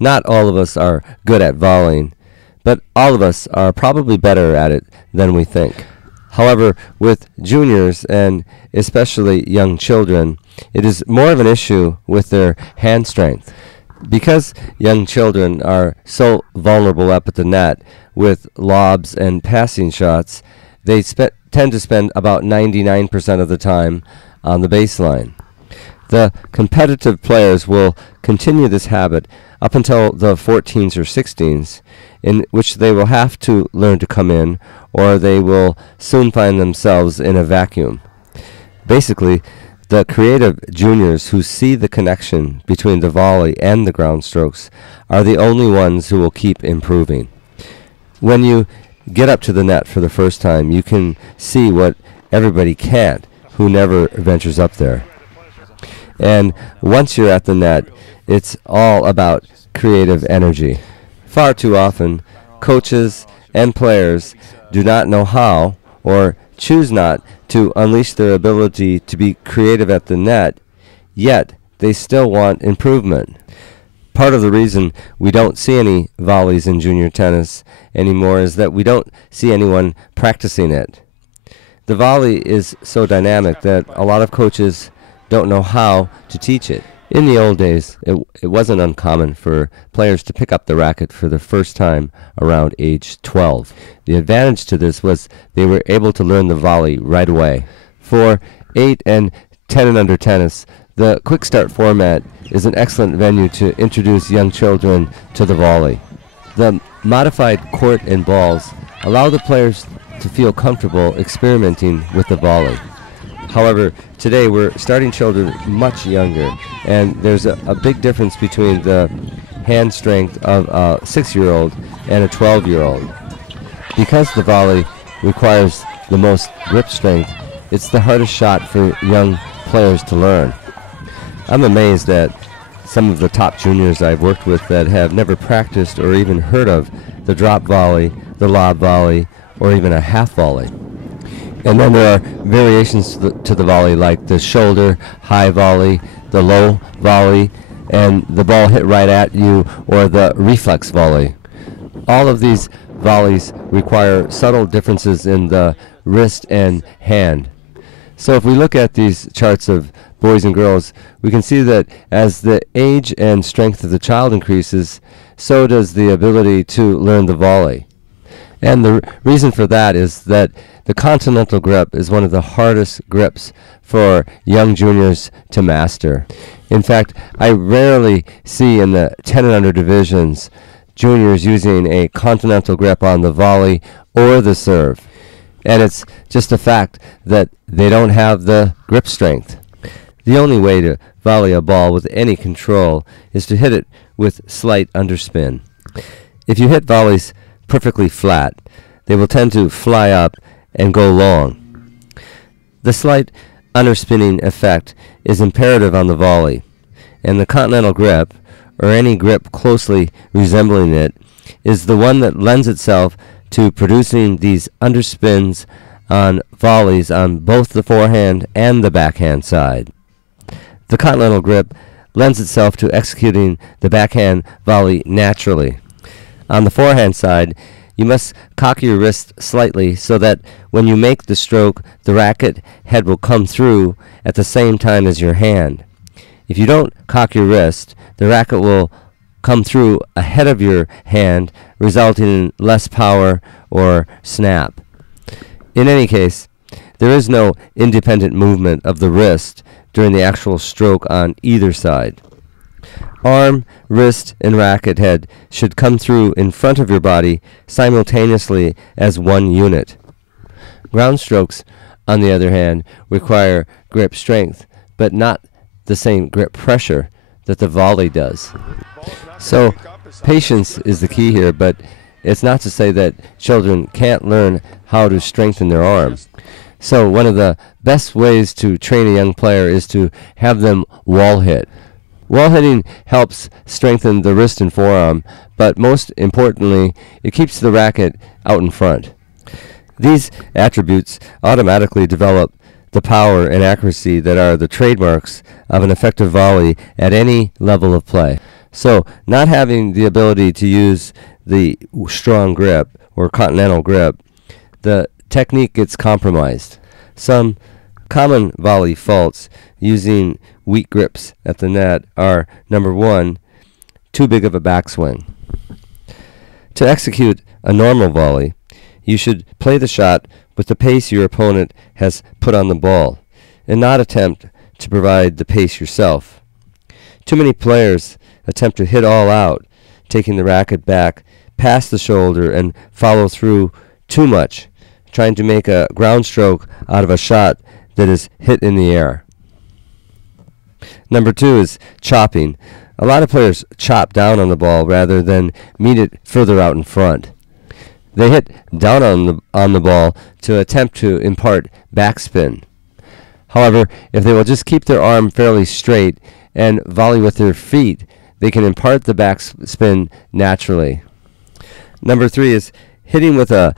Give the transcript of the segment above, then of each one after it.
Not all of us are good at volleying, but all of us are probably better at it than we think. However, with juniors and especially young children, it is more of an issue with their hand strength. Because young children are so vulnerable up at the net with lobs and passing shots, they tend to spend about 99% of the time on the baseline. The competitive players will continue this habit up until the 14s or 16s, in which they will have to learn to come in, or they will soon find themselves in a vacuum. Basically, the creative juniors who see the connection between the volley and the ground strokes are the only ones who will keep improving. When you get up to the net for the first time, you can see what everybody can't who never ventures up there. And once you're at the net, it's all about creative energy. Far too often, coaches and players do not know how or choose not to unleash their ability to be creative at the net, yet they still want improvement. Part of the reason we don't see any volleys in junior tennis anymore is that we don't see anyone practicing it. The volley is so dynamic that a lot of coaches don't know how to teach it. In the old days, it wasn't uncommon for players to pick up the racket for the first time around age 12. The advantage to this was they were able to learn the volley right away. For 8 and 10 and under tennis, the quick start format is an excellent venue to introduce young children to the volley. The modified court and balls allow the players to feel comfortable experimenting with the volley. However, today we're starting children much younger, and there's a big difference between the hand strength of a 6-year-old and a 12-year-old. Because the volley requires the most grip strength, it's the hardest shot for young players to learn. I'm amazed at some of the top juniors I've worked with that have never practiced or even heard of the drop volley, the lob volley, or even a half volley. And then there are variations to the volley, like the shoulder high volley, the low volley, and the ball hit right at you, or the reflex volley. All of these volleys require subtle differences in the wrist and hand. So if we look at these charts of boys and girls, we can see that as the age and strength of the child increases, so does the ability to learn the volley. And the reason for that is that the continental grip is one of the hardest grips for young juniors to master. In fact, I rarely see in the 10 and under divisions juniors using a continental grip on the volley or the serve. And it's just a fact that they don't have the grip strength. The only way to volley a ball with any control is to hit it with slight underspin. If you hit volleys perfectly flat, they will tend to fly up and go long. The slight underspinning effect is imperative on the volley, and the continental grip, or any grip closely resembling it, is the one that lends itself to producing these underspins on volleys on both the forehand and the backhand side. The continental grip lends itself to executing the backhand volley naturally. On the forehand side, you must cock your wrist slightly so that when you make the stroke, the racket head will come through at the same time as your hand. If you don't cock your wrist, the racket will come through ahead of your hand, resulting in less power or snap. In any case, there is no independent movement of the wrist during the actual stroke on either side. Arm, wrist, and racket head should come through in front of your body simultaneously as one unit. Ground strokes, on the other hand, require grip strength, but not the same grip pressure that the volley does. So, patience is the key here, but it's not to say that children can't learn how to strengthen their arms. So, one of the best ways to train a young player is to have them wall hit. Wall hitting helps strengthen the wrist and forearm, but most importantly, it keeps the racket out in front. These attributes automatically develop the power and accuracy that are the trademarks of an effective volley at any level of play. So not having the ability to use the strong grip or continental grip, the technique gets compromised. Some common volley faults using weak grips at the net are, number one, too big of a backswing. To execute a normal volley, you should play the shot with the pace your opponent has put on the ball, and not attempt to provide the pace yourself. Too many players attempt to hit all out, taking the racket back past the shoulder and follow through too much, trying to make a ground stroke out of a shot that is hit in the air. Number two is chopping. A lot of players chop down on the ball rather than meet it further out in front. They hit down on the ball to attempt to impart backspin. However, if they will just keep their arm fairly straight and volley with their feet, they can impart the backspin naturally. Number three is hitting with a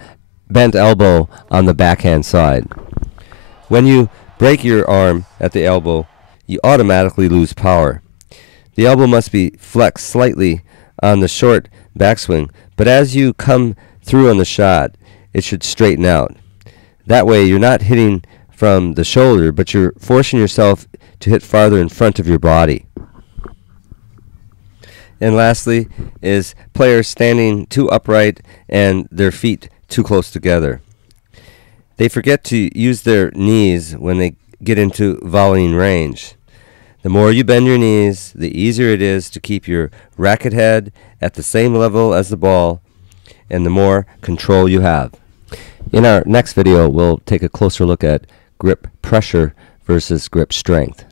bent elbow on the backhand side. When you break your arm at the elbow, you automatically lose power. The elbow must be flexed slightly on the short backswing, but as you come through on the shot, it should straighten out. That way you're not hitting from the shoulder, but you're forcing yourself to hit farther in front of your body. And lastly is players standing too upright and their feet too close together. They forget to use their knees when they get into volleying range. The more you bend your knees, the easier it is to keep your racket head at the same level as the ball, and the more control you have. In our next video, we'll take a closer look at grip pressure versus grip strength.